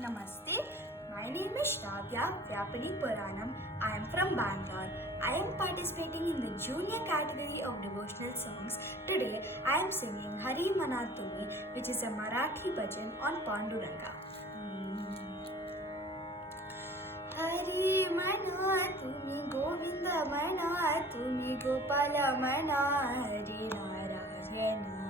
Namaste. My name is Shravya Vyapani Puranam. I am from Bangalore. I am participating in the junior category of devotional songs. Today I am singing Hari Mana Tumi, which is a Marathi bhajan on Panduranga. Hari Mana Tumi Govinda Mana Tumi Gopala Mana Hari Narayana.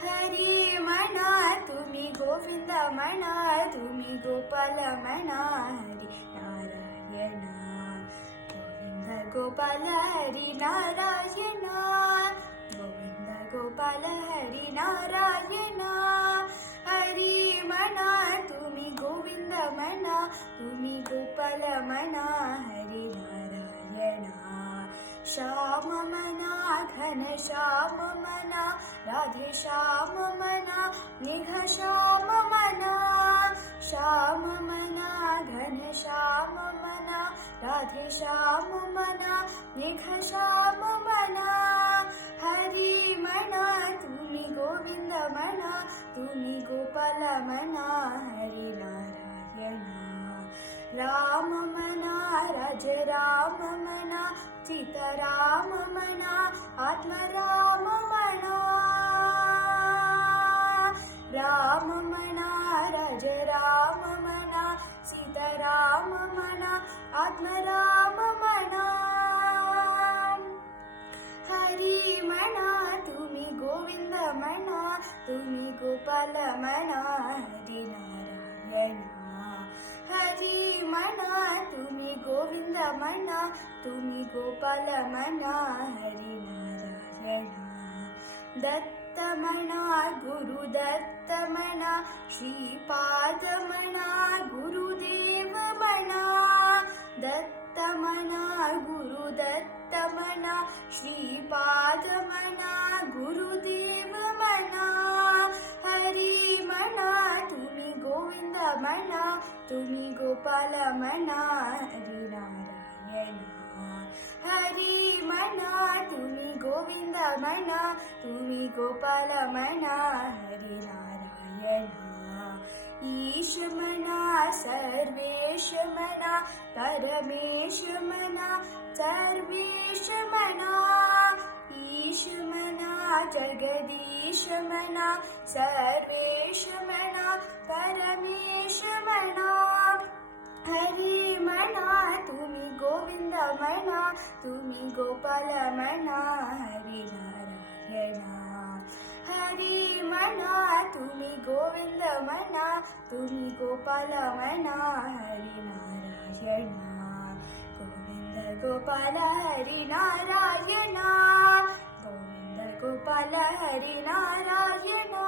Hari Mana Tumi Govinda Mana Tumi Gopala Mana Hari Narayana. Govinda Gopala Hari Narayana. Govinda Gopala Hari Narayana. Hari Mana Tumi Govinda Mana Tumi Gopala Mana Hari Narayana. Shama Mana Ghana Shama Mana Radhe Shama Mana Nigha Shama Mana. Shama Mana Ghana Shama Mana Radhe Shama Mana Nigha Shama Mana. Hari Mana Tumi Govinda Mana Tumi Gopala Mana Hari Narayana. Rama Mana Raja Rama Mana Sita Rama Mana Atma Rama Mana. Rama Mana Raja Rama Mana Sita Rama Mana Atma Rama Mana. Hari Mana Tumi Govinda Mana Tumi Gopala Mana Hari Narayana. Hari Mana Tumi Govinda Mana Tumi Gopala Mana Hari Narayana. Datta Mana Guru Datta Mana Shri Pada Mana Guru Deva Mana. Datta Mana Guru Datta Mana Shri Pada Mana Guru Deva Mana. Hari Mana Tumi Govinda Mana Tumi Gopala Mana Hari Narayana. Hari Mana Tumi Govinda Mana Tumi Gopala Mana Hari Narayana. Isha Mana Sarvesha Mana Paramesha Mana Sarvesha Mana. Isha Mana Jagadisha Mana Sarvesha Mana Paramesha Mana. Hari Mana Tumi Govinda Mana Tumi Gopala Mana Hari Narayana. Hari Mana Tumi Govinda Mana Tumi Gopala Mana Hari Narayana. Govinda Gopala Hari Narayana. Govinda Gopala Hari Narayana.